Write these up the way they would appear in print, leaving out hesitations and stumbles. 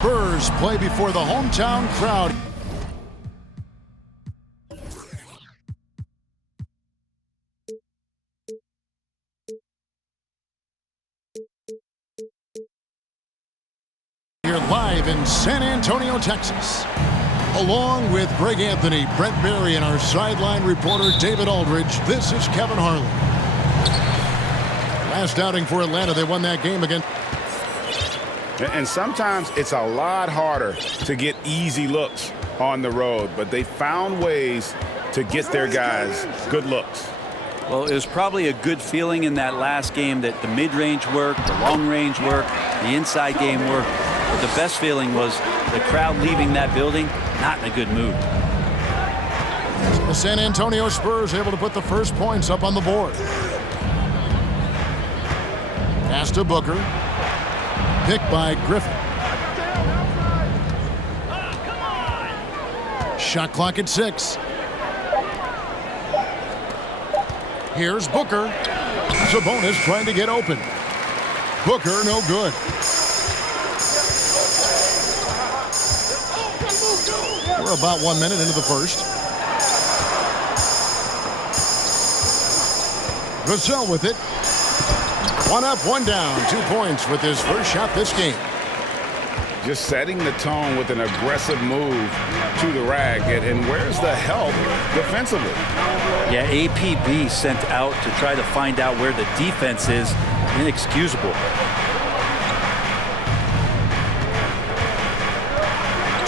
Spurs play before the hometown crowd. Here live in San Antonio, Texas. Along with Greg Anthony, Brent Barry, and our sideline reporter David Aldridge, this is Kevin Harlan. Last outing for Atlanta, they won that game again. And sometimes it's a lot harder to get easy looks on the road, but they found ways to get their guys good looks. Well, it was probably a good feeling in that last game that the mid-range worked, the long-range worked, the inside game worked. But the best feeling was the crowd leaving that building not in a good mood. The San Antonio Spurs able to put the first points up on the board. Pass to Booker. Picked by Griffin. Shot clock at 6. Here's Booker. Sabonis trying to get open. Booker no good. We're about 1 minute into the first. Vassell with it. One up, one down. 2 points with his first shot this game. Just setting the tone with an aggressive move to the rack. And where's the help defensively? Yeah, APB sent out to try to find out where the defense is. Inexcusable.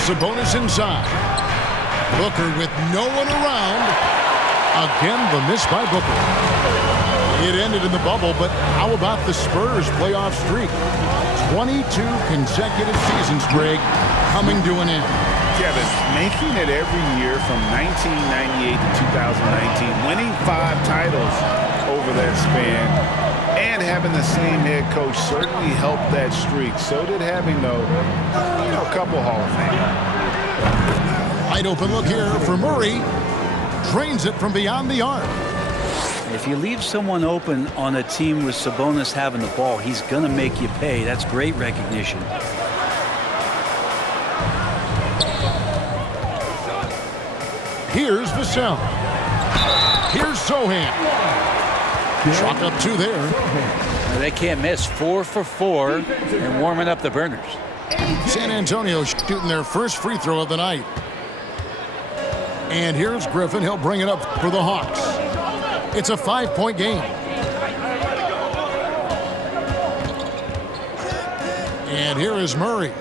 Sabonis inside. Booker with no one around. Again, the miss by Booker. It ended in the bubble, but how about the Spurs playoff streak? 22 consecutive seasons, Greg, coming to an end. Kevin, making it every year from 1998 to 2019, winning 5 titles over that span, and having the same head coach certainly helped that streak. So did having, though, a couple Hall of Fame. Wide open look here for Murray. Drains it from beyond the arc. If you leave someone open on a team with Sabonis having the ball, he's going to make you pay. That's great recognition. Here's Vassell. Here's Sohan. Chalk up 2 there. They can't miss. 4 for 4 and warming up the burners. San Antonio shooting their first free throw of the night. And here's Griffin. He'll bring it up for the Hawks. It's a 5-point game. And here is Murray.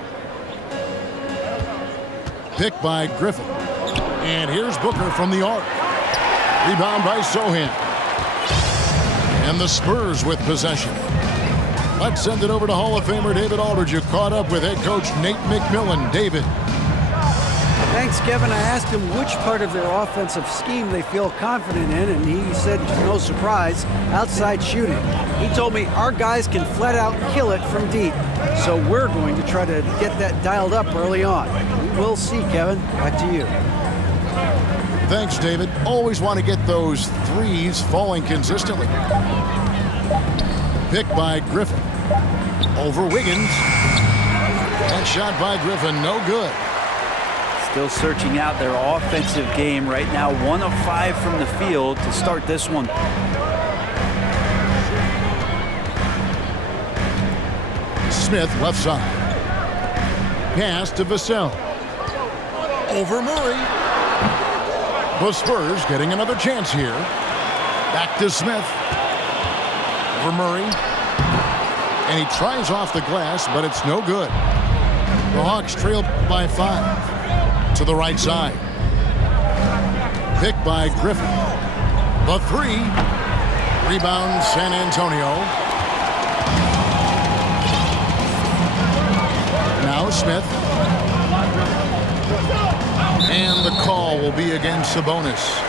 Picked by Griffin. And here's Booker from the arc. Rebound by Sohan. And the Spurs with possession. Let's send it over to Hall of Famer David Aldridge, who caught up with head coach Nate McMillan. David. Thanks, Kevin. I asked him which part of their offensive scheme they feel confident in, and he said, no surprise, outside shooting. He told me our guys can flat out kill it from deep, so we're going to try to get that dialed up early on. We'll see, Kevin. Back to you. Thanks, David. Always want to get those threes falling consistently. Pick by Griffin. Over Wiggins. That shot by Griffin, no good. Still searching out their offensive game right now. 1 of 5 from the field to start this one. Smith left side. Pass to Vassell. Over Murray. The Spurs getting another chance here. Back to Smith. Over Murray. And he tries off the glass, but it's no good. The Hawks trail by 5. To the right side. Pick by Griffin. The 3. Rebound San Antonio. Now Smith. And the call will be against Sabonis.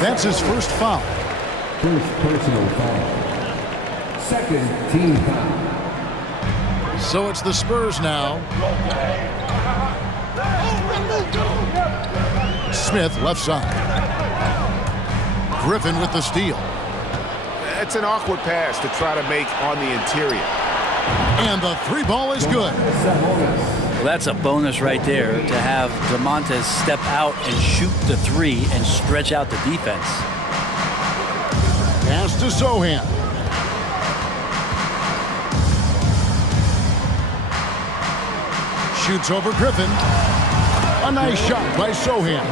That's his first foul. First personal foul. Second team foul. So it's the Spurs now. Smith left side. Griffin with the steal. It's an awkward pass to try to make on the interior. And the 3 ball is good. Well, that's a bonus right there to have Domantas step out and shoot the 3 and stretch out the defense. Pass to Sohan. Shoots over Griffin. A nice shot by Sohan.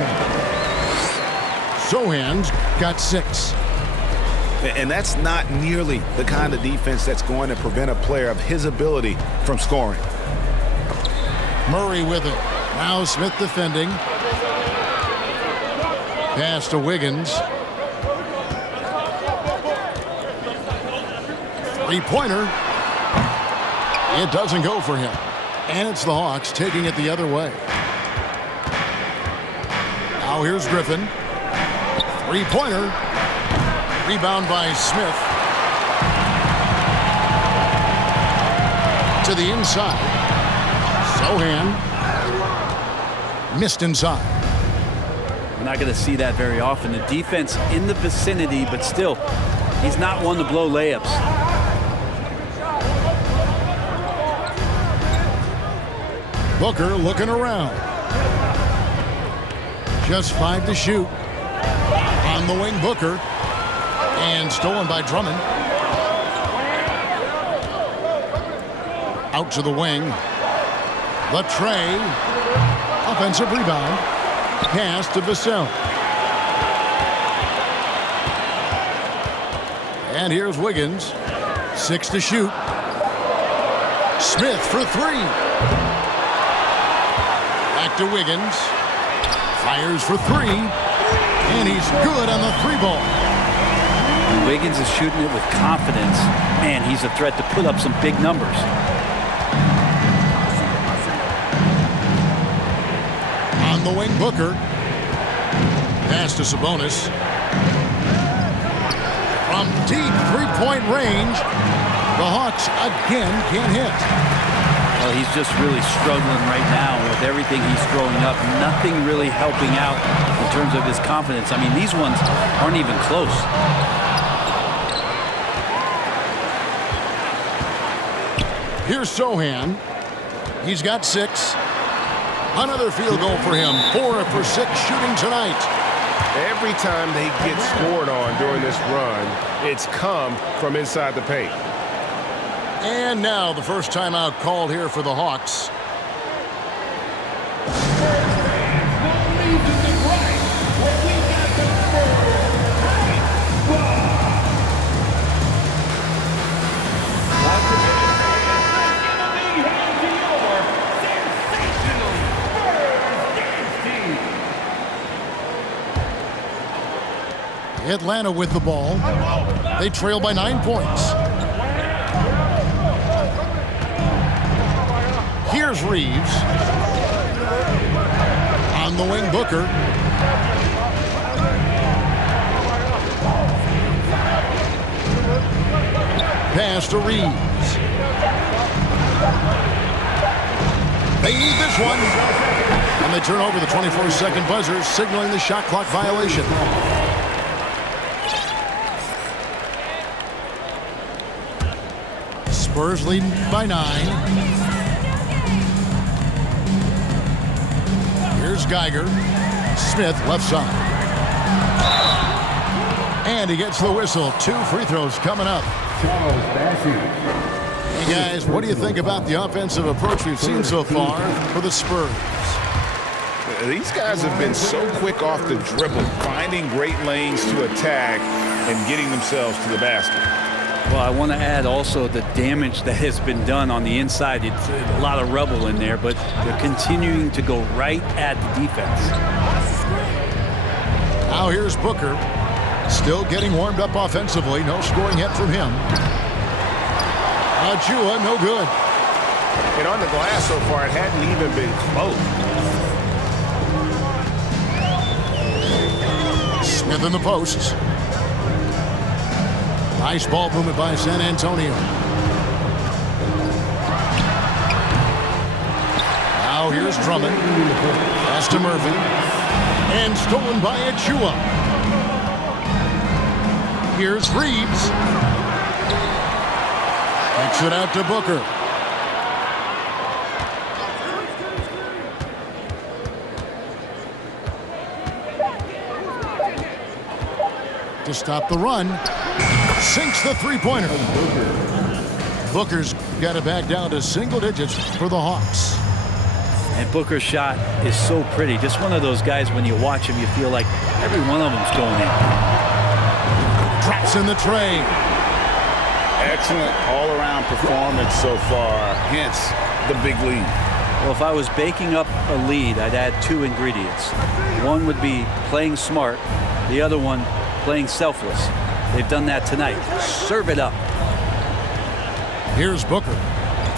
Sohan's got 6. And that's not nearly the kind of defense that's going to prevent a player of his ability from scoring. Murray with it. Now Smith defending. Pass to Wiggins. 3-pointer. It doesn't go for him. And it's the Hawks taking it the other way. Now here's Griffin. 3-pointer. Rebound by Smith. To the inside. Sohan. Missed inside. We're not going to see that very often. The defense in the vicinity, but still, he's not one to blow layups. Booker looking around. Just 5 to shoot. On the wing, Booker. And stolen by Drummond. Out to the wing. The tray. Offensive rebound. Pass to Vassell. And here's Wiggins. 6 to shoot. Smith for 3. Back to Wiggins. Fires for 3. And he's good on the 3 ball. Wiggins is shooting it with confidence. Man, he's a threat to put up some big numbers. On the wing, Booker. Pass to Sabonis. From deep 3-point range, the Hawks again can't hit. Well, he's just really struggling right now with everything he's throwing up. Nothing really helping out in terms of his confidence. I mean, these ones aren't even close. Here's Sohan. He's got 6. Another field goal for him. 4 for 6 shooting tonight. Every time they get scored on during this run, it's come from inside the paint. And now the first timeout called here for the Hawks. Atlanta with the ball. They trail by 9 points. Here's Reeves. On the wing, Booker. Pass to Reeves. They need this one. And they turn over the 24-second buzzer, signaling the shot clock violation. Spurs leading by 9. Here's Geiger. Smith left side. And he gets the whistle. 2 free throws coming up. Hey guys, what do you think about the offensive approach we've seen so far for the Spurs? These guys have been so quick off the dribble, finding great lanes to attack and getting themselves to the basket. Well, I want to add also the damage that has been done on the inside. It's a lot of rubble in there, but they're continuing to go right at the defense. Now here's Booker. Still getting warmed up offensively. No scoring yet from him. Achua, no good. And on the glass so far, it hadn't even been close. Smith in the posts. Nice ball movement by San Antonio. Now here's Drummond. Pass to Murphy. And stolen by Achua. Here's Reeves. Takes it out to Booker. To stop the run. Sinks the three-pointer. Booker's got it back down to single digits for the Hawks. And Booker's shot is so pretty. Just one of those guys, when you watch him, you feel like every one of them's going in. Drops in the tray. Excellent all-around performance so far, hence the big lead. Well, if I was baking up a lead, I'd add 2 ingredients. One would be playing smart. The other one, playing selfless. They've done that tonight. Serve it up. Here's Booker,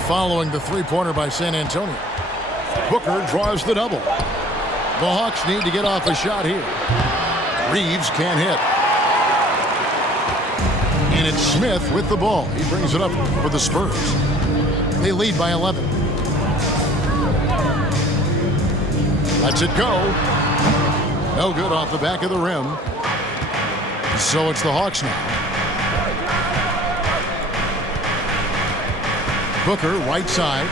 following the three-pointer by San Antonio. Booker draws the double. The Hawks need to get off a shot here. Reeves can't hit. And it's Smith with the ball. He brings it up for the Spurs. They lead by 11. Lets it go. No good off the back of the rim. So it's the Hawks now. Booker, right side.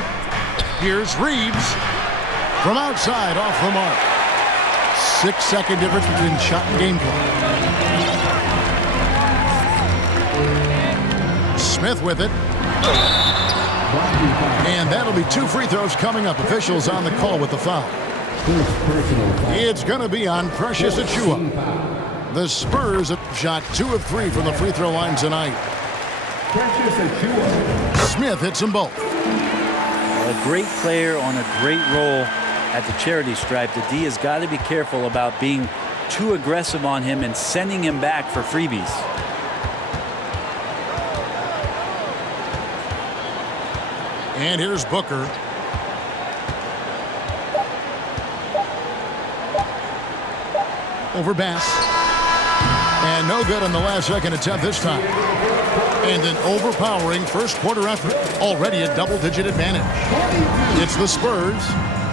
Here's Reeves. From outside, off the mark. 6-second difference between shot and game clock. Smith with it. And that'll be 2 free throws coming up. Officials on the call with the foul. It's going to be on Precious Achua. The Spurs have shot 2 of 3 from the free throw line tonight. Smith hits them both. A great player on a great role at the charity stripe. The D has got to be careful about being too aggressive on him and sending him back for freebies. And here's Booker. Over Bass. And no good on the last second attempt this time. And an overpowering first quarter effort. Already a double-digit advantage. It's the Spurs.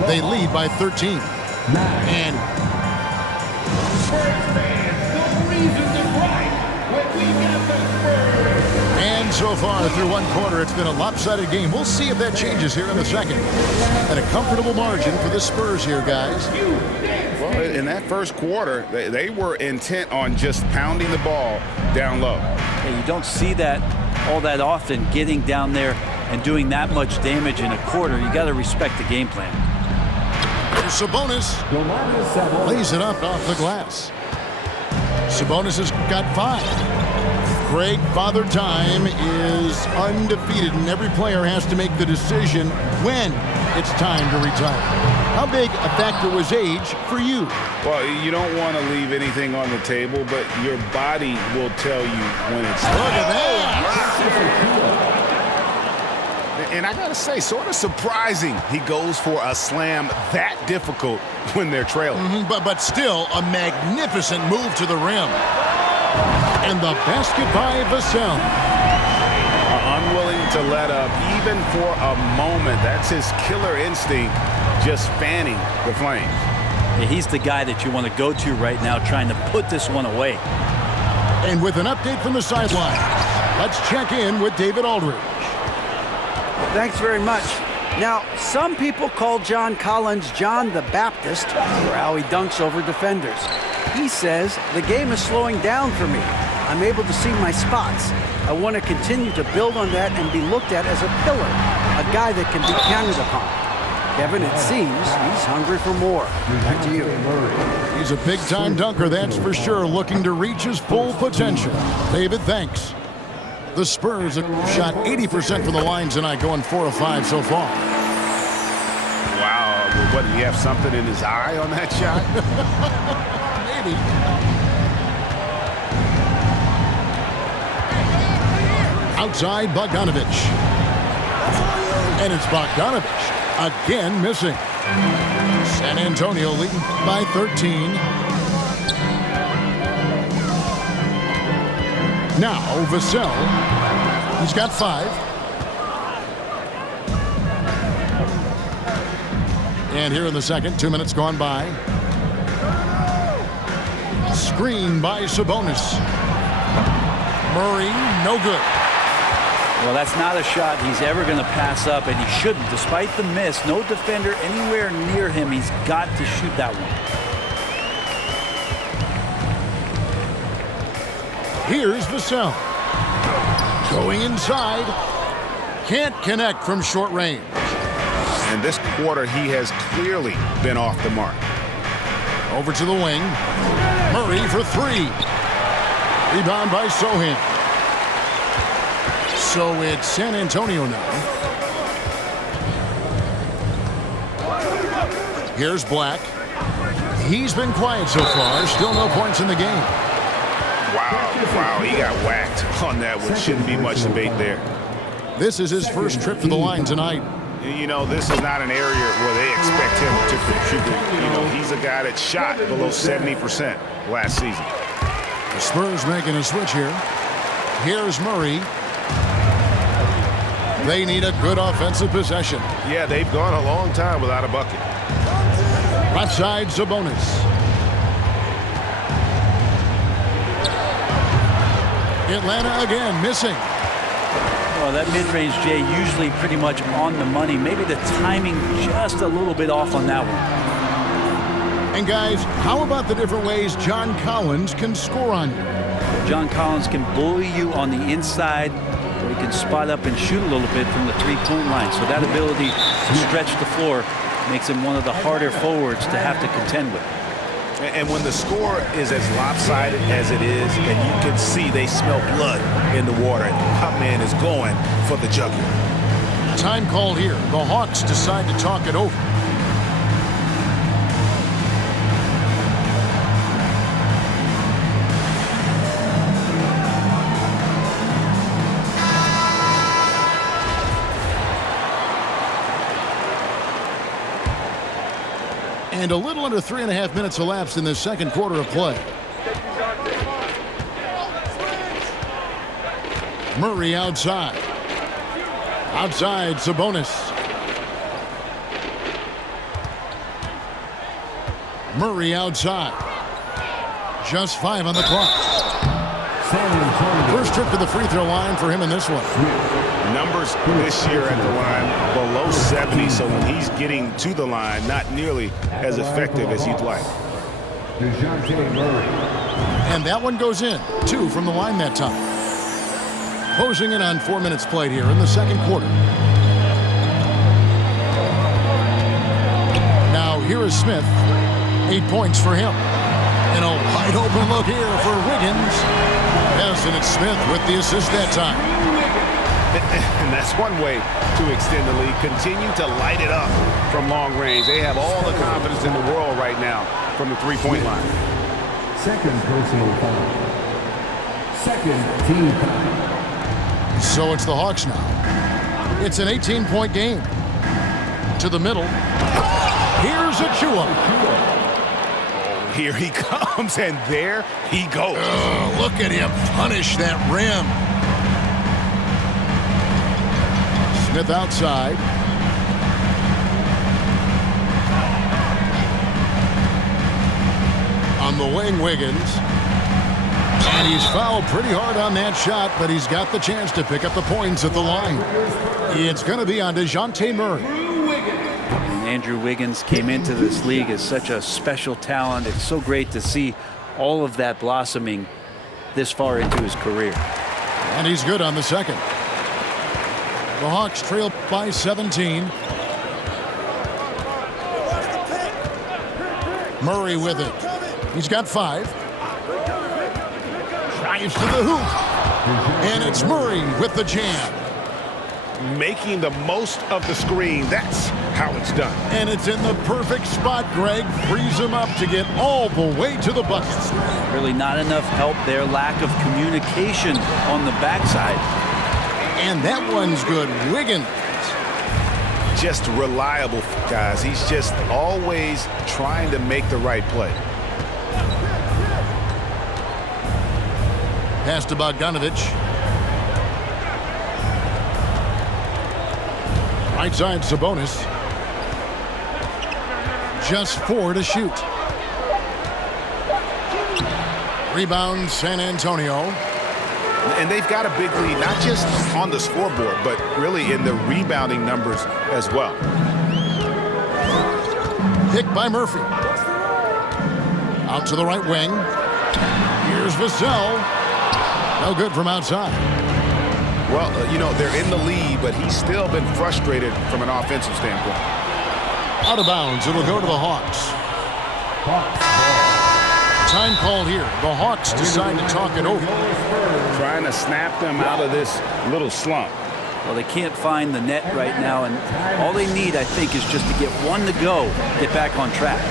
They lead by 13. And so far through one quarter, it's been a lopsided game. We'll see if that changes here in the second. And a comfortable margin for the Spurs here, guys. Well, in that first quarter, they were intent on just pounding the ball down low. Hey, you don't see that all that often, getting down there and doing that much damage in a quarter. You got to respect the game plan. Here's Sabonis. Lays it up off the glass. Sabonis has got 5. Greg, Father Time is undefeated, and every player has to make the decision when it's time to retire. How big a factor was age for you? Well, you don't want to leave anything on the table, but your body will tell you when it's time. Look at that! And I got to say, sort of surprising he goes for a slam that difficult when they're trailing. But still, a magnificent move to the rim. And the basket by Vassell. Unwilling to let up even for a moment. That's his killer instinct, just fanning the flames. Yeah, he's the guy that you want to go to right now, trying to put this one away. And with an update from the sideline, let's check in with David Aldridge. Thanks very much. Now, some people call John Collins John the Baptist for how he dunks over defenders. He says, the game is slowing down for me. I'm able to see my spots. I want to continue to build on that and be looked at as a pillar, a guy that can be counted upon. Kevin, it seems he's hungry for more. Back to you. He's a big-time dunker, that's for sure, looking to reach his full potential. David, thanks. The Spurs have shot 80% from the line tonight, going 4 of 5 so far. Wow, what, did he have something in his eye on that shot? Maybe. Outside Bogdanovich. And it's Bogdanovich again missing. San Antonio leading by 13. Now Vassell. He's got 5. And here in the second, 2 minutes gone by. Screen by Sabonis. Murray, no good. Well, that's not a shot he's ever going to pass up, and he shouldn't. Despite the miss, no defender anywhere near him. He's got to shoot that one. Here's Vassell. Going inside. Can't connect from short range. And this quarter, he has clearly been off the mark. Over to the wing. Murray for 3. Rebound by Sohan. So it's San Antonio now. Here's Black. He's been quiet so far. Still no points in the game. Wow, he got whacked on that one. Shouldn't be much debate there. This is his first trip to the line tonight. You know, this is not an area where they expect him to contribute. You know, he's a guy that shot below 70% last season. The Spurs making a switch here. Here's Murray. They need a good offensive possession. Yeah, they've gone a long time without a bucket. Left side, Sabonis. Atlanta again missing. Well, that mid-range, Jay, usually pretty much on the money. Maybe the timing just a little bit off on that one. And guys, how about the different ways John Collins can score on you? John Collins can bully you on the inside, or he can spot up and shoot a little bit from the three-point line. So that ability to stretch the floor makes him one of the harder forwards to have to contend with. And when the score is as lopsided as it is, and you can see they smell blood in the water, and our man is going for the jugular. Time called here. The Hawks decide to talk it over. And a little under 3.5 minutes elapsed in this second quarter of play. Murray outside. Outside, Sabonis. Murray outside. Just 5 on the clock. First trip to the free throw line for him in this one. Numbers this year at the line below 70, so when he's getting to the line, not nearly as effective as you'd like. And that one goes in. 2 from the line that time. Closing in on 4 minutes played here in the second quarter. Now here is Smith. 8 points for him. And a wide open look here for Wiggins. Yes, and it's Smith with the assist that time. And that's one way to extend the lead. Continue to light it up from long range. They have all the confidence in the world right now from the three-point line. Second personal foul. Second team foul. So it's the Hawks now. It's an 18-point game. To the middle. Here's Achua. Here he comes, and there he goes. Look at him punish that rim. Smith outside. On the wing, Wiggins. And he's fouled pretty hard on that shot, but he's got the chance to pick up the points at the line. It's going to be on DeJounte Murray. Andrew Wiggins came into this league as such a special talent. It's so great to see all of that blossoming this far into his career. And he's good on the second. The Hawks trail by 17. Murray with it. He's got 5. Drives to the hoop. And it's Murray with the jam. Making the most of the screen. That's how it's done. And it's in the perfect spot. Greg frees him up to get all the way to the bucket. Really not enough help there. Lack of communication on the backside. And that one's good. Wiggins. Just reliable, guys. He's just always trying to make the right play. Pass to Bogdanovich. Right side, Sabonis. Just 4 to shoot. Rebound, San Antonio. And they've got a big lead, not just on the scoreboard, but really in the rebounding numbers as well. Picked by Murphy. Out to the right wing. Here's Vassell. No good from outside. Well, they're in the lead, but he's still been frustrated from an offensive standpoint. Out of bounds. It'll go to the Hawks. Time called here. The Hawks decide to talk it over. Trying to snap them out of this little slump. Well, they can't find the net right now, and all they need, I think, is just to get one to go, get back on track.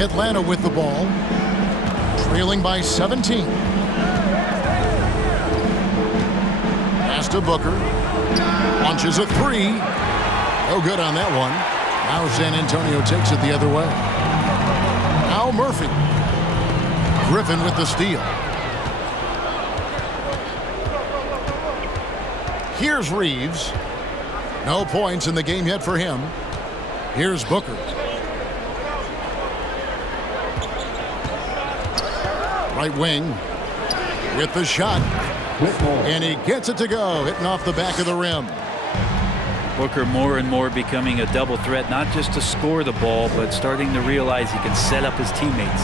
Atlanta with the ball, trailing by 17. Pass to Booker. Launches a 3. No good on that one. Now San Antonio takes it the other way. Now Murphy. Griffin with the steal. Here's Reeves. No points in the game yet for him. Here's Booker. Right wing with the shot. And he gets it to go, hitting off the back of the rim. Booker more and more becoming a double threat, not just to score the ball, but starting to realize he can set up his teammates.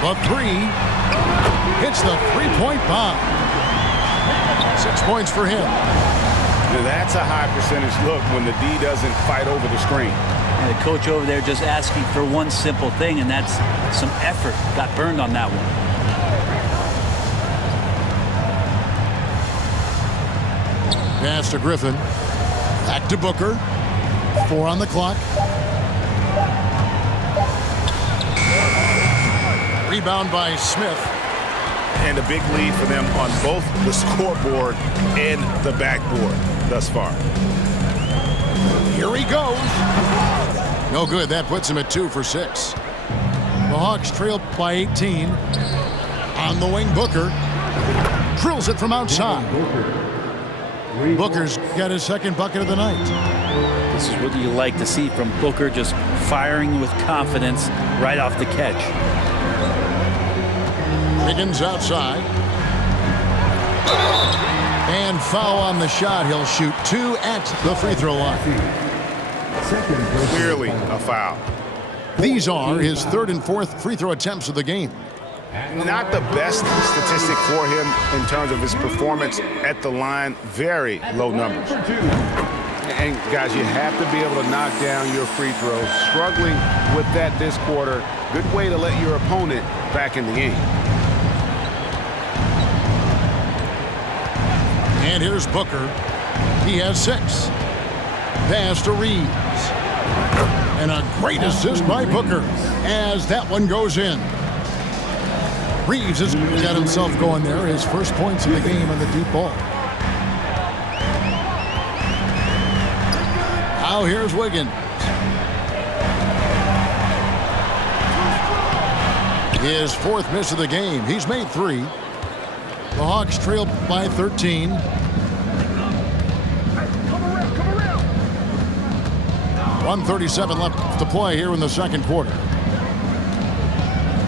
The 3 hits the three-point bomb. 6 points for him. That's a high percentage look when the D doesn't fight over the screen. And the coach over there just asking for one simple thing, and that's some effort. Got burned on that one. Pass to Griffin. Back to Booker. 4 on the clock. Rebound by Smith. And a big lead for them on both the scoreboard and the backboard thus far. Here he goes. No good. That puts him at 2 for 6. The Hawks trail by 18. On the wing, Booker. Drills it from outside. Booker's got his second bucket of the night. This is what you like to see from Booker, just firing with confidence right off the catch. Wiggins outside. And foul on the shot. He'll shoot 2 at the free throw line. Clearly a foul. These are his 3rd and 4th free throw attempts of the game. Not the best statistic for him in terms of his performance at the line. Very low numbers. And guys, you have to be able to knock down your free throws. Struggling with that this quarter. Good way to let your opponent back in the game. And here's Booker. He has 6. Pass to Reeves. And a great assist by Booker as that one goes in. Reeves has got himself going there. His first points of the game on the deep ball. Now here's Wiggins. His fourth miss of the game. He's made 3. The Hawks trail by 13. 1:37 left to play here in the second quarter.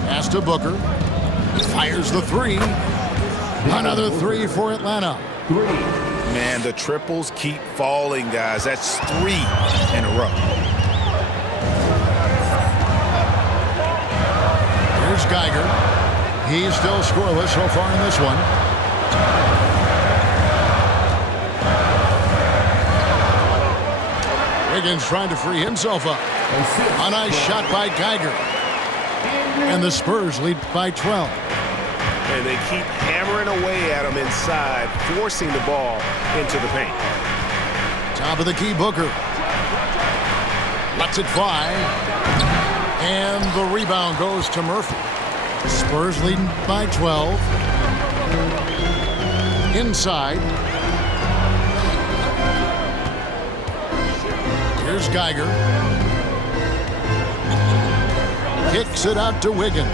Pass to Booker. Fires the 3. Another 3 for Atlanta. Man, the triples keep falling, guys. That's 3 in a row. Here's Geiger. He's still scoreless so far in this one. Wiggins trying to free himself up. A nice shot by Geiger. And the Spurs lead by 12. And they keep hammering away at him inside, forcing the ball into the paint. Top of the key, Booker. Lets it fly. And the rebound goes to Murphy. Spurs leading by 12. Inside. Here's Geiger. Kicks it out to Wiggins.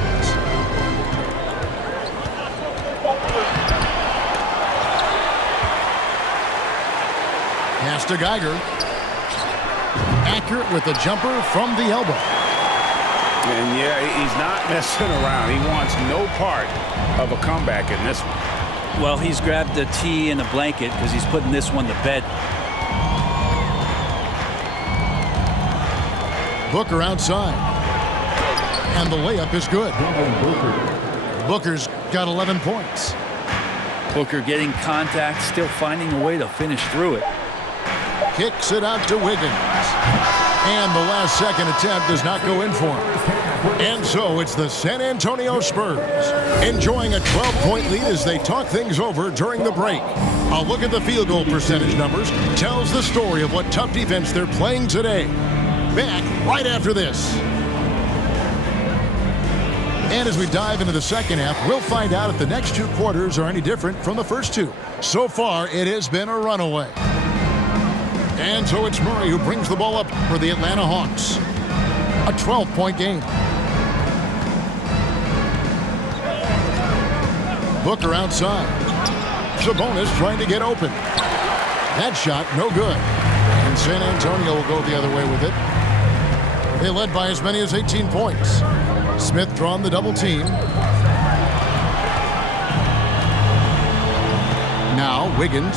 Pass to Geiger. Accurate with the jumper from the elbow. And yeah, he's not messing around. He wants no part of a comeback in this one. Well, he's grabbed a tee and a blanket because he's putting this one to bed. Booker outside. And the layup is good. Booker's got 11 points. Booker getting contact, still finding a way to finish through it. Kicks it out to Wiggins. And the last second attempt does not go in for him. And so it's the San Antonio Spurs enjoying a 12-point lead as they talk things over during the break. A look at the field goal percentage numbers tells the story of what tough defense they're playing today. Back right after this. And as we dive into the second half, we'll find out if the next 2 quarters are any different from the first 2. So far, it has been a runaway. And so it's Murray who brings the ball up for the Atlanta Hawks. A 12-point game. Booker outside. Sabonis trying to get open. That shot, no good. And San Antonio will go the other way with it. They led by as many as 18 points. Smith drawn the double team. Now Wiggins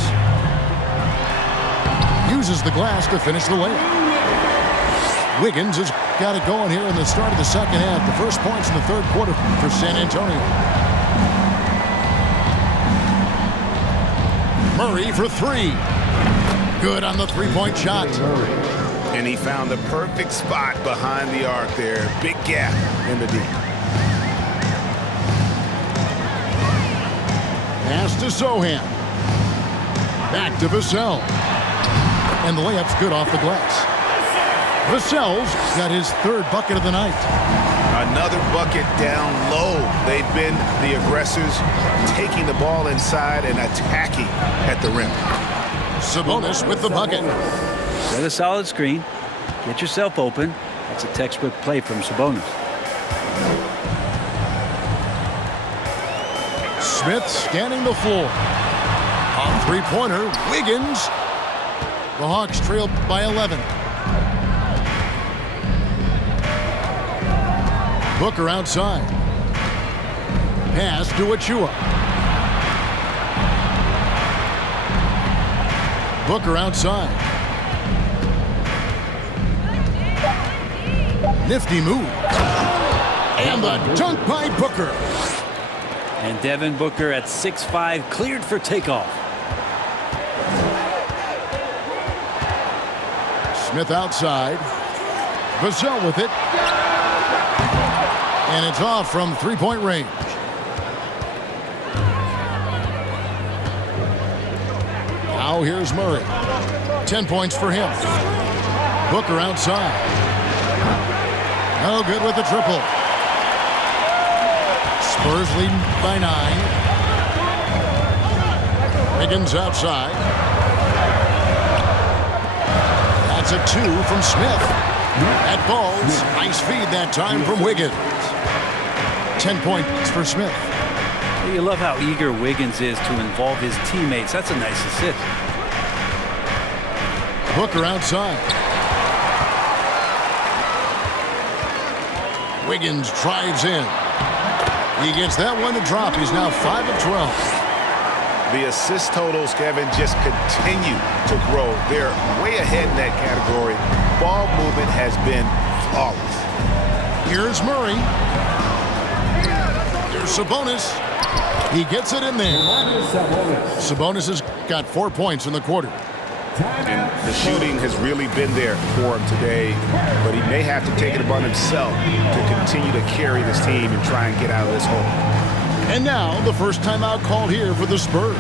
uses the glass to finish the layup. Wiggins has got it going here in the start of the second half. The first points in the third quarter for San Antonio. Murray for 3. Good on the three-point shot. And he found the perfect spot behind the arc there. Big gap in the D. Pass to Sohan. Back to Vassell. And the layup's good off the glass. Vassell's got his 3rd bucket of the night. Another bucket down low. They've been the aggressors, taking the ball inside and attacking at the rim. Sabonis with the bucket. Set a solid screen. Get yourself open. That's a textbook play from Sabonis. Smith scanning the floor. A three-pointer. Wiggins. The Hawks trail by 11. Booker outside. Pass to Achua. Booker outside. Nifty move. And the dunk by Booker. And Devin Booker at 6'5", cleared for takeoff. Smith outside. Vassell with it. And it's off from three-point range. Now here's Murray. 10 points for him. Booker outside. No good with the triple. Spurs leading by 9. Wiggins outside. That's a 2 from Smith. That falls. Nice feed that time from Wiggins. 10 points for Smith. You love how eager Wiggins is to involve his teammates. That's a nice assist. Booker outside. Wiggins drives in. He gets that one to drop. He's now 5 of 12. The assist totals, Kevin, just continue to grow. They're way ahead in that category. Ball movement has been flawless. Here's Murray. Here's Sabonis. He gets it in there. Sabonis has got 4 points in the quarter. And the shooting has really been there for him today, but he may have to take it upon himself to continue to carry this team and try and get out of this hole. And now the first timeout called here for the Spurs.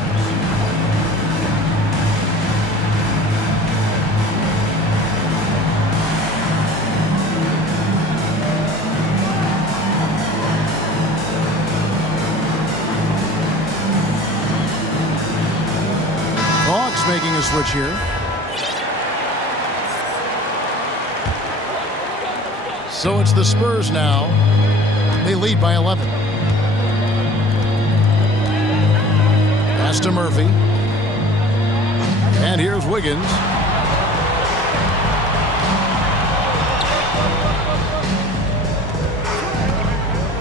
Hawks making a switch here. So it's the Spurs now. They lead by 11. Pass to Murphy. And here's Wiggins.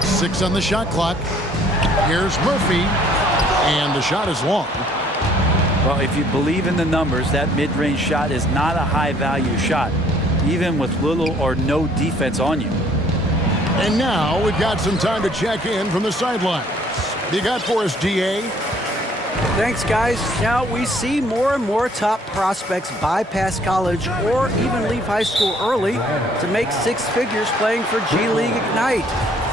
Six on the shot clock. Here's Murphy. And the shot is long. Well, if you believe in the numbers, that mid-range shot is not a high-value shot, even with little or no defense on you. And now we've got some time to check in from the sidelines. You got for us, DA? Thanks, guys. Now we see more and more top prospects bypass college or even leave high school early to make 6 figures playing for G League Ignite.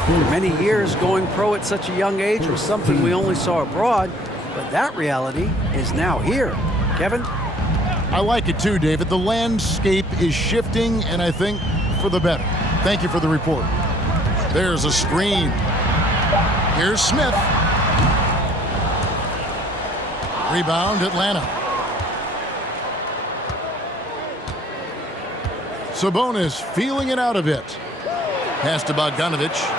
For many years, going pro at such a young age was something we only saw abroad, but that reality is now here. Kevin? I like it too, David. The landscape is shifting, and I think for the better. Thank you for the report. There's a screen. Here's Smith. Rebound, Atlanta. Sabonis feeling it out a bit. Pass to Bogdanovich.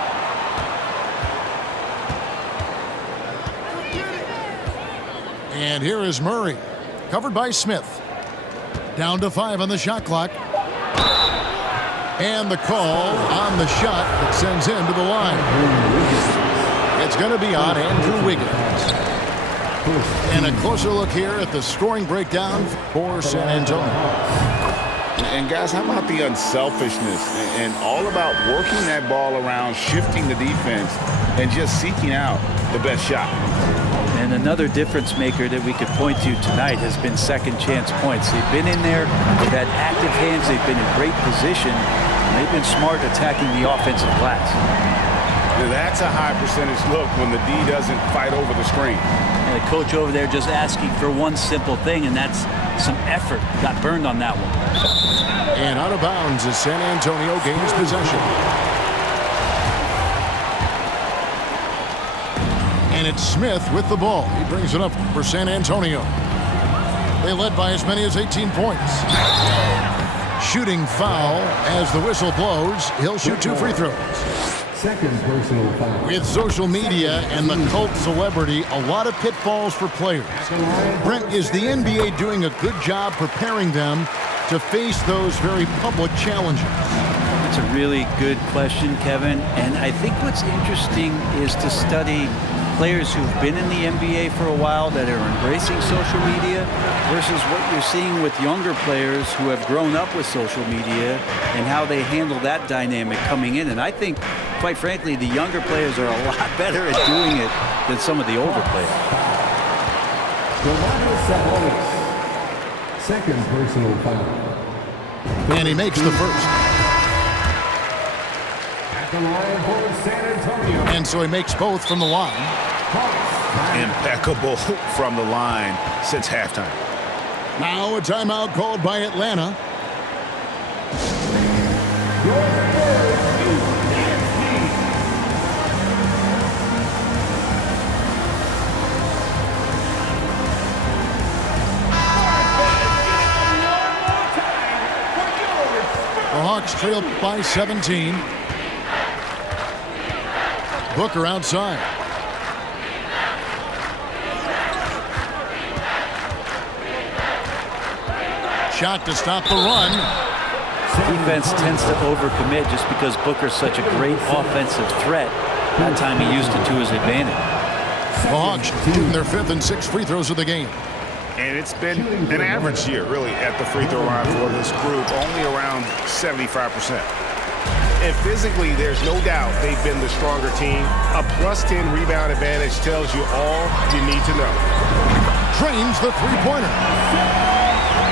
And here is Murray, covered by Smith. Down to 5 on the shot clock. And the call on the shot that sends him to the line. It's going to be on Andrew Wiggins. And a closer look here at the scoring breakdown for San Antonio. And guys, how about the unselfishness and all about working that ball around, shifting the defense, and just seeking out the best shot. And another difference maker that we could point to tonight has been second chance points. They've been in there, they've had active hands, they've been in great position, and they've been smart attacking the offensive glass. That's a high percentage look when the D doesn't fight over the screen. And the coach over there just asking for one simple thing, and that's some effort. Got burned on that one. And out of bounds as San Antonio gains possession. And it's Smith with the ball. He brings it up for San Antonio. They led by as many as 18 points. Shooting foul as the whistle blows. He'll shoot 2 free throws. Second personal foul. With social media and the cult celebrity, a lot of pitfalls for players. Brent, is the NBA doing a good job preparing them to face those very public challenges? It's a really good question, Kevin. And I think what's interesting is to study players who've been in the NBA for a while that are embracing social media versus what you're seeing with younger players who have grown up with social media and how they handle that dynamic coming in. And I think, quite frankly, the younger players are a lot better at doing it than some of the older players. Second personal foul. And he makes the first. At the line for San Antonio. And so he makes both from the line. Impeccable from the line since halftime. Now a timeout called by Atlanta. The Hawks trail by 17. Booker outside. Shot to stop the run. Defense tends to overcommit just because Booker's such a great offensive threat. That time he used it to his advantage. The Hawks shooting their 5th and 6th free throws of the game. And it's been an average year, really, at the free throw line for this group, only around 75%. And physically, there's no doubt they've been the stronger team. A +10 rebound advantage tells you all you need to know. Drains the three-pointer.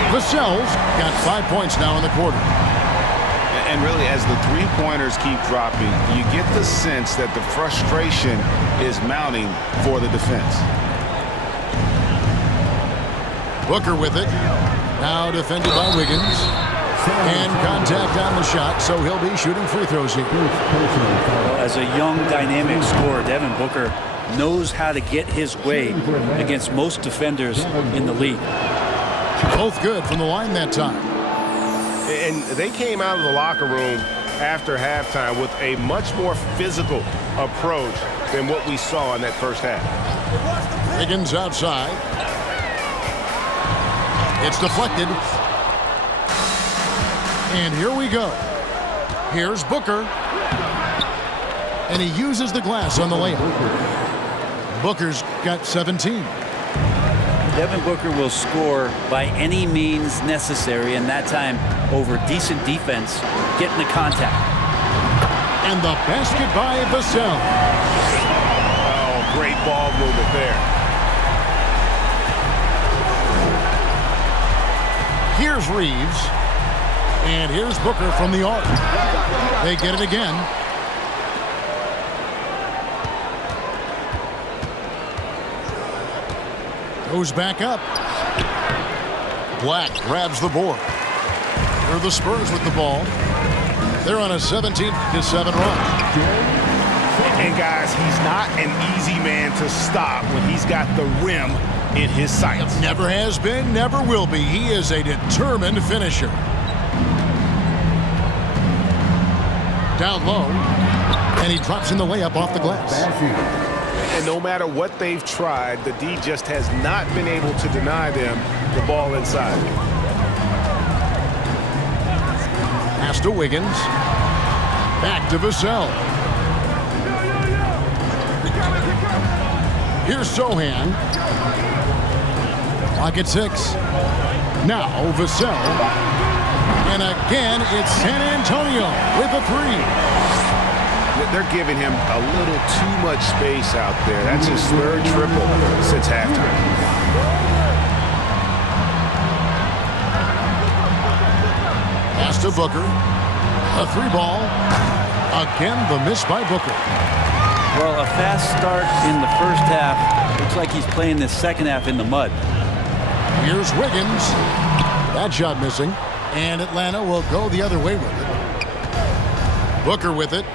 Vassell's got 5 points now in the quarter. And really, as the three-pointers keep dropping, you get the sense that the frustration is mounting for the defense. Booker with it. Now defended by Wiggins. And contact on the shot, so he'll be shooting free throws here. As a young, dynamic scorer, Devin Booker knows how to get his way against most defenders in the league. Both good from the line that time. And they came out of the locker room after halftime with a much more physical approach than what we saw in that first half. Wiggins outside. It's deflected. And here we go. Here's Booker. And he uses the glass on the layup. Booker's got 17. Devin Booker will score by any means necessary, and that time over decent defense, getting the contact. And the basket by Vassell. Oh, great ball movement there. Here's Reeves. And here's Booker from the arc. They get it again. Goes back up. Black grabs the board. They're the Spurs with the ball. They're on a 17-7 run. And guys, he's not an easy man to stop when he's got the rim in his sights. Never has been, never will be. He is a determined finisher. Down low, and he drops in the layup off the glass. And no matter what they've tried, the D just has not been able to deny them the ball inside. Pass to Wiggins. Back to Vassell. Here's Sohan. Clock at 6. Now Vassell. And again, it's San Antonio with a 3. They're giving him a little too much space out there. That's his 3rd triple since halftime. Pass to Booker. A 3-ball. Again, the miss by Booker. Well, a fast start in the first half. Looks like he's playing this second half in the mud. Here's Wiggins. That shot missing. And Atlanta will go the other way with it. Booker with it.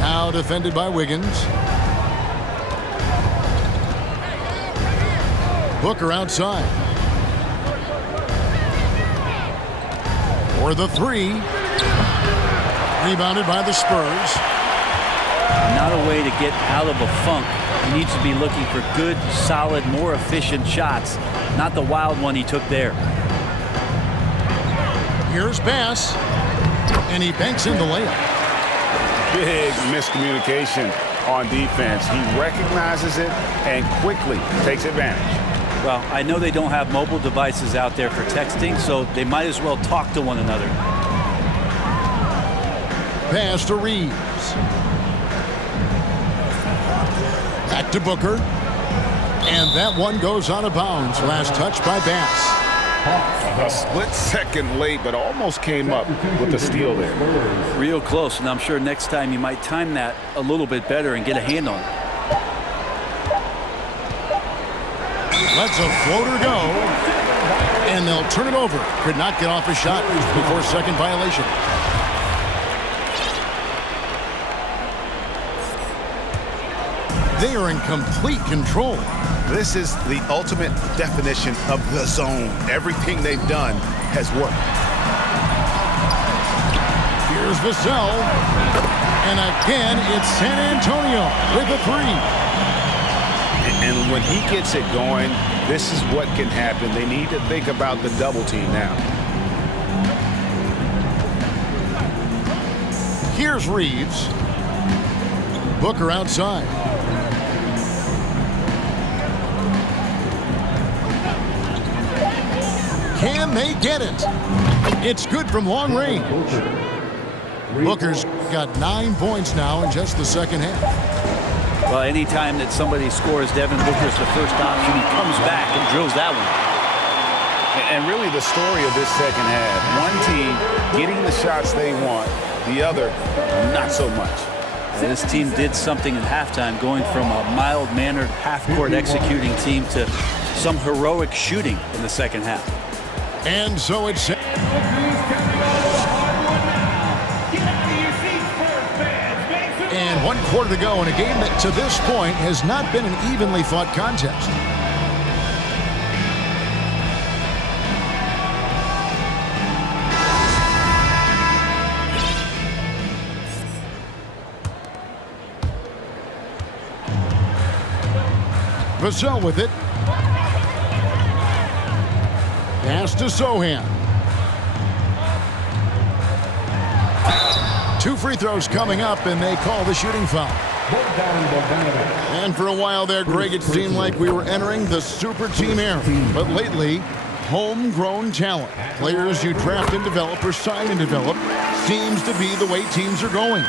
Now defended by Wiggins. Booker outside. For the 3. Rebounded by the Spurs. Not a way to get out of a funk. He needs to be looking for good, solid, more efficient shots. Not the wild one he took there. Here's Bass. And he banks in the layup. Big miscommunication on defense. He recognizes it and quickly takes advantage. Well, I know they don't have mobile devices out there for texting, so they might as well talk to one another. Pass to Reeves. Back to Booker. And that one goes out of bounds. Last touch by Bass. A split second late, but almost came up with the steal there. Real close, and I'm sure next time you might time that a little bit better and get a hand on it. Lets a floater go. And they'll turn it over. Could not get off a shot before second violation. They are in complete control. This is the ultimate definition of the zone. Everything they've done has worked. Here's Vassell. And again, it's San Antonio with a three. And when he gets it going, this is what can happen. They need to think about the double team now. Here's Reeves. Booker outside. Can they get it? It's good from long range. Booker's got 9 points now in just the second half. Well, anytime that somebody scores, Devin Booker's the first option. He comes back and drills that one. And really the story of this second half. One team getting the shots they want, the other not so much. And this team did something at halftime, going from a mild-mannered half-court executing team to some heroic shooting in the second half. And so it's... And 1 quarter to go in a game that to this point has not been an evenly fought contest. Vassell with it. Pass to Sohan. 2 free throws coming up, and they call the shooting foul. And for a while there, Greg, it seemed like we were entering the super team era. But lately, homegrown talent, players you draft and develop or sign and develop, seems to be the way teams are going.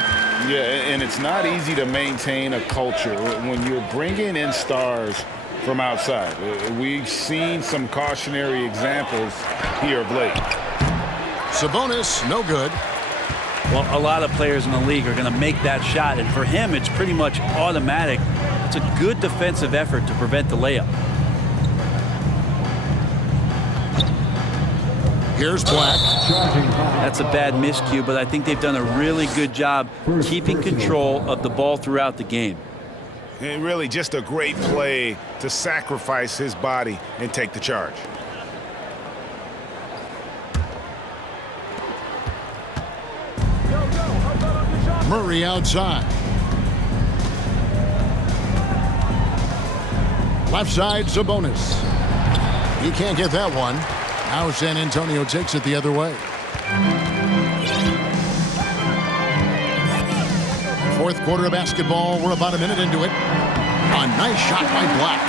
Yeah, and it's not easy to maintain a culture when you're bringing in stars from outside. We've seen some cautionary examples here of late. Sabonis, no good. Well, a lot of players in the league are going to make that shot, and for him, it's pretty much automatic. It's a good defensive effort to prevent the layup. Here's Black. That's a bad miscue, but I think they've done a really good job keeping control of the ball throughout the game. And really just a great play to sacrifice his body and take the charge. Murray outside. Left side, Sabonis. He can't get that one. Now San Antonio takes it the other way. Fourth quarter of basketball. We're about a minute into it. A nice shot by Black.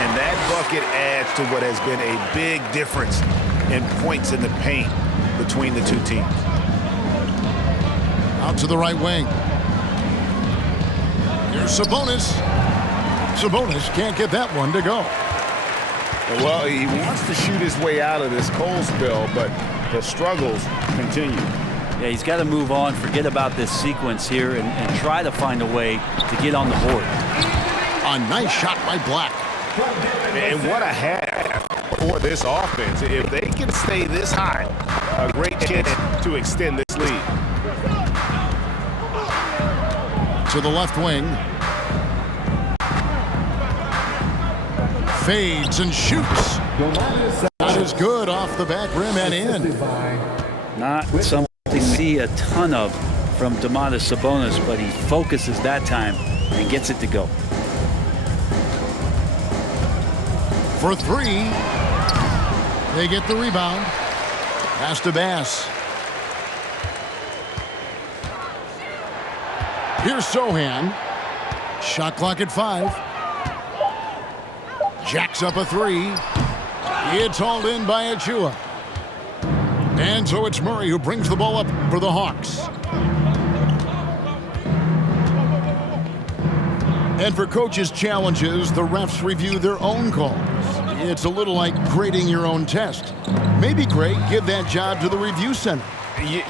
And that bucket adds to what has been a big difference in points in the paint between the two teams. Out to the right wing. Here's Sabonis. Sabonis can't get that one to go. Well, he wants to shoot his way out of this cold spell, but the struggles continue. Yeah, he's got to move on, forget about this sequence here, and try to find a way to get on the board. A nice shot by Black. And what a half for this offense. If they can stay this high, a great chance to extend this lead. To the left wing. Fades and shoots. That is good off the back rim and in. Not something we see a ton of from Domantas Sabonis, but he focuses that time and gets it to go. For three. They get the rebound. Pass to Bass. Here's Sohan. Shot clock at 5. Jacks up a 3. It's hauled in by Achua. And so it's Murray who brings the ball up for the Hawks. And for coaches' challenges, the refs review their own calls. It's a little like grading your own test. Maybe, Greg, give that job to the review center.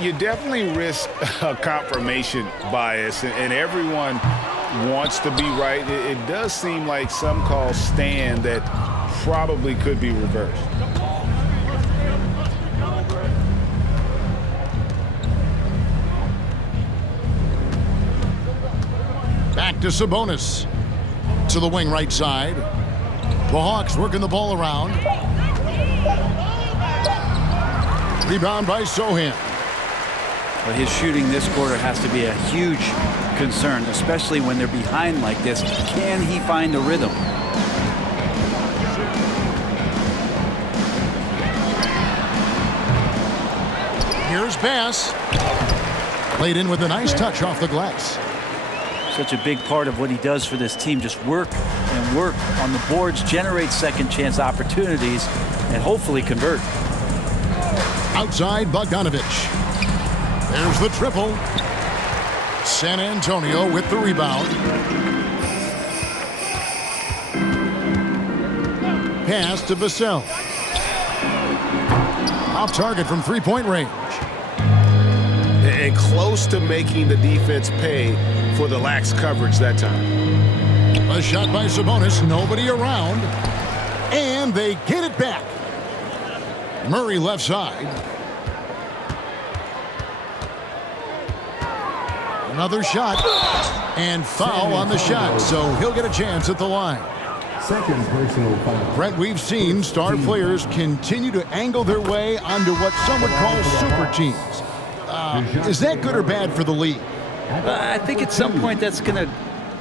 You definitely risk a confirmation bias, and everyone wants to be right. It does seem like some calls stand that probably could be reversed. Back to Sabonis. To the wing right side. The Hawks working the ball around. Rebound by Sohan. But his shooting this quarter has to be a huge concern, especially when they're behind like this. Can he find a rhythm? Here's Bass. Played in with a nice touch off the glass. Such a big part of what he does for this team. Just work and work on the boards, generate second chance opportunities, and hopefully convert. Outside Bogdanovich. There's the triple. San Antonio with the rebound. Pass to Vassell. Off target from three-point range. And close to making the defense pay for the lax coverage that time. A shot by Sabonis. Nobody around. And they get it back. Murray left side. Another shot. And foul on the shot. So he'll get a chance at the line. Second personal foul. Brent, we've seen star players continue to angle their way onto what some would call super teams. Is that good or bad for the league? I think at some point that's going to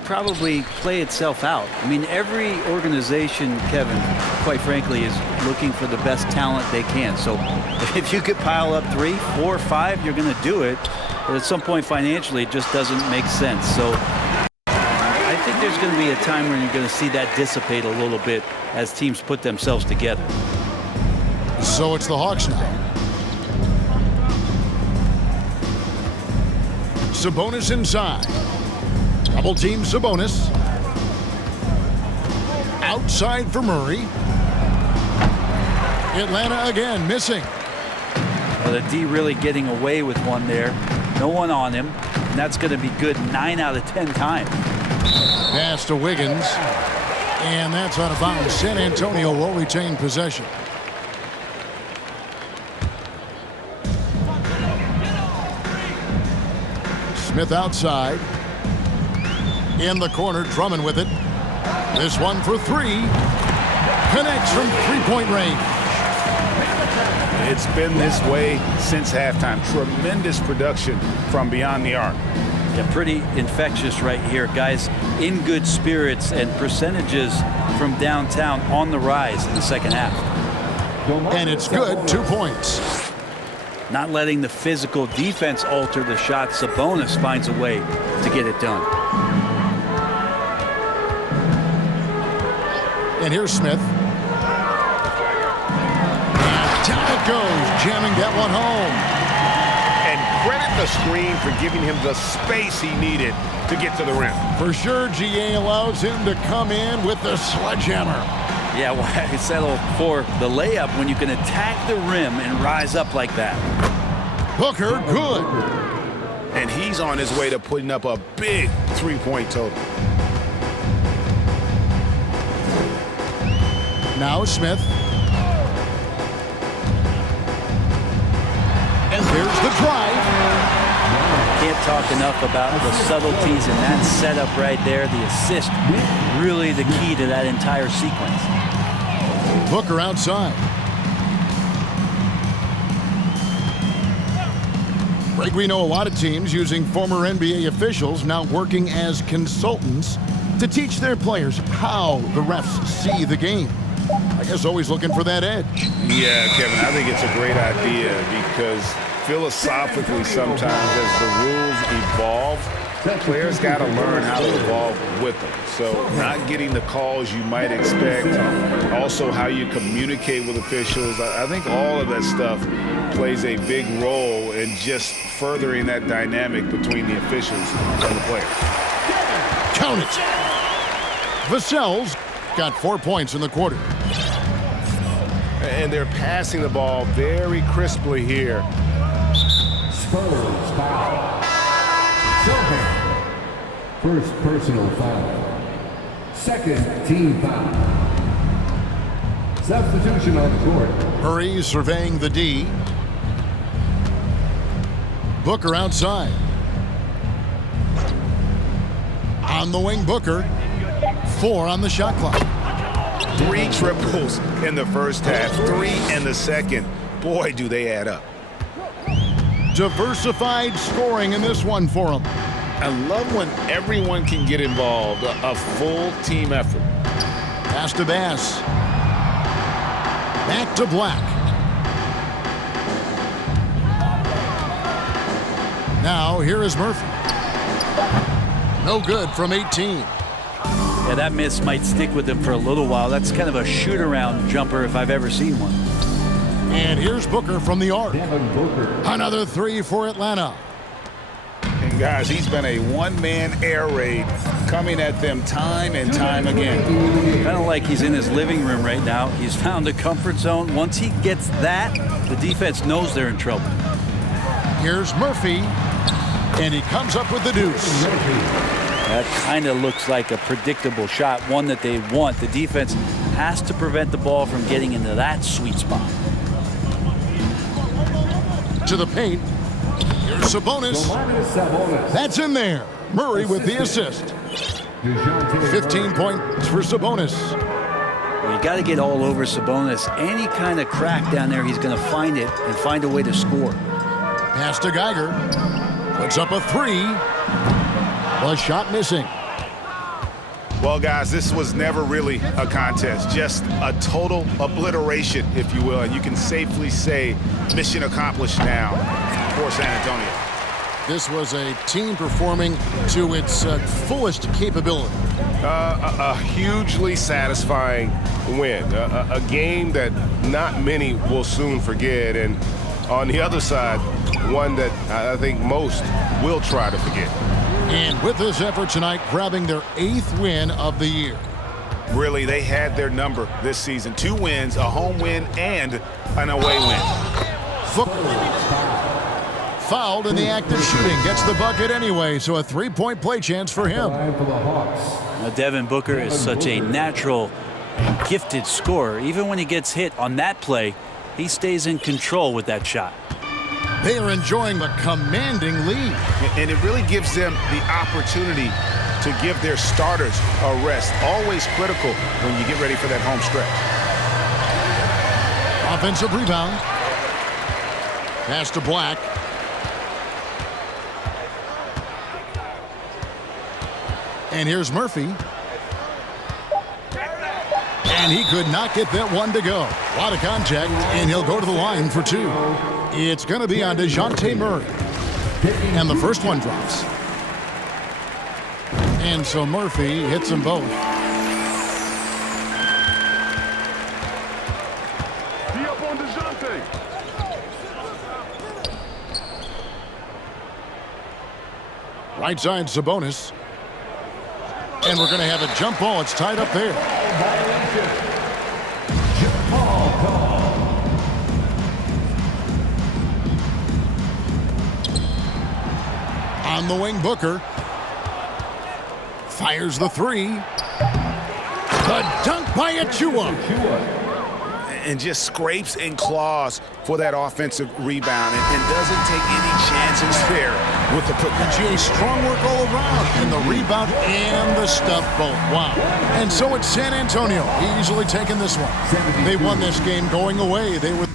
probably play itself out. I mean, every organization, Kevin, quite frankly, is looking for the best talent they can. So if you could pile up 3, 4, 5, you're going to do it. But at some point financially, it just doesn't make sense. So I think there's going to be a time when you're going to see that dissipate a little bit as teams put themselves together. So it's the Hawks now. Sabonis inside. Double team Sabonis. Outside for Murray. Atlanta again missing. Well, the D really getting away with one there. No one on him. And that's going to be good 9 out of 10 times. Pass to Wiggins. And that's out of bounds. San Antonio will retain possession. Smith outside. In the corner, Drummond with it. This one for 3. Connects from three-point range. It's been this way since halftime. Tremendous production from beyond the arc. Yeah, pretty infectious right here. Guys in good spirits and percentages from downtown on the rise in the second half. And it's good. 2 points. Not letting the physical defense alter the shot. Sabonis finds a way to get it done. And here's Smith. And down it goes, jamming that one home. And credit the screen for giving him the space he needed to get to the rim. For sure, GA allows him to come in with the sledgehammer. Yeah, why settle for the layup when you can attack the rim and rise up like that? Booker, good. And he's on his way to putting up a big three-point total. Now Smith. And there's the drive. Can't talk enough about the subtleties in that setup right there. The assist, really the key to that entire sequence. Booker outside. Greg, we know a lot of teams using former NBA officials now working as consultants to teach their players how the refs see the game. I guess always looking for that edge. Yeah, Kevin, I think it's a great idea because philosophically sometimes as the rules evolve, players got to learn how to evolve with them. So not getting the calls you might expect, also how you communicate with officials. I think all of that stuff plays a big role in just furthering that dynamic between the officials and the players. Count it. Vassell's got 4 points in the quarter. And they're passing the ball very crisply here. Spurs foul. Sohan. First personal foul. Second team foul. Substitution on the court. Murray surveying the D. Booker outside. On the wing, Booker. 4 on the shot clock. 3 triples in the first half, 3 in the second. Boy, do they add up. Diversified scoring in this one for him. I love when everyone can get involved, a full team effort. Pass to Bass. Back to Black. Now here is Murphy. No good from 18. Yeah, that miss might stick with him for a little while. That's kind of a shoot-around jumper if I've ever seen one. And here's Booker from the arc. Devin Booker. Another 3 for Atlanta. And guys, he's been a one-man air raid coming at them time and time again. Kind of like he's in his living room right now. He's found a comfort zone. Once he gets that, the defense knows they're in trouble. Here's Murphy. And he comes up with the deuce. That kind of looks like a predictable shot, one that they want. The defense has to prevent the ball from getting into that sweet spot. To the paint. Here's Sabonis. Sabonis. That's in there. Murray with the assist. 15 points for Sabonis. Well, you got to get all over Sabonis. Any kind of crack down there, he's going to find it and find a way to score. Pass to Geiger. Puts up a 3. The shot missing. Well, guys, this was never really a contest, just a total obliteration, if you will. And you can safely say mission accomplished now for San Antonio. This was a team performing to its fullest capability. A hugely satisfying win. A game that not many will soon forget. And on the other side, one that I think most will try to forget. And with this effort tonight, grabbing their 8th win of the year. Really, they had their number this season. 2 wins, a home win, and an away win. Fouled in the act of shooting. Gets the bucket anyway, so a 3-point play chance for him. Now, Devin Booker is such a natural and gifted scorer. Even when he gets hit on that play, he stays in control with that shot. They are enjoying the commanding lead. And it really gives them the opportunity to give their starters a rest. Always critical when you get ready for that home stretch. Offensive rebound. Pass to Black. And here's Murphy. And he could not get that one to go. A lot of contact, and he'll go to the line for 2. It's going to be on DeJounte Murray. And the first one drops. And so Murphy hits them both. Right side, Sabonis. And we're going to have a jump ball. It's tied up there. On the wing, Booker. Fires the 3. The dunk by Achua. And just scrapes and claws for that offensive rebound and doesn't take any chances there with the put. Jay, strong work all around, and the rebound and the stuff both. Wow. And so it's San Antonio easily taking this one. They won this game going away. They were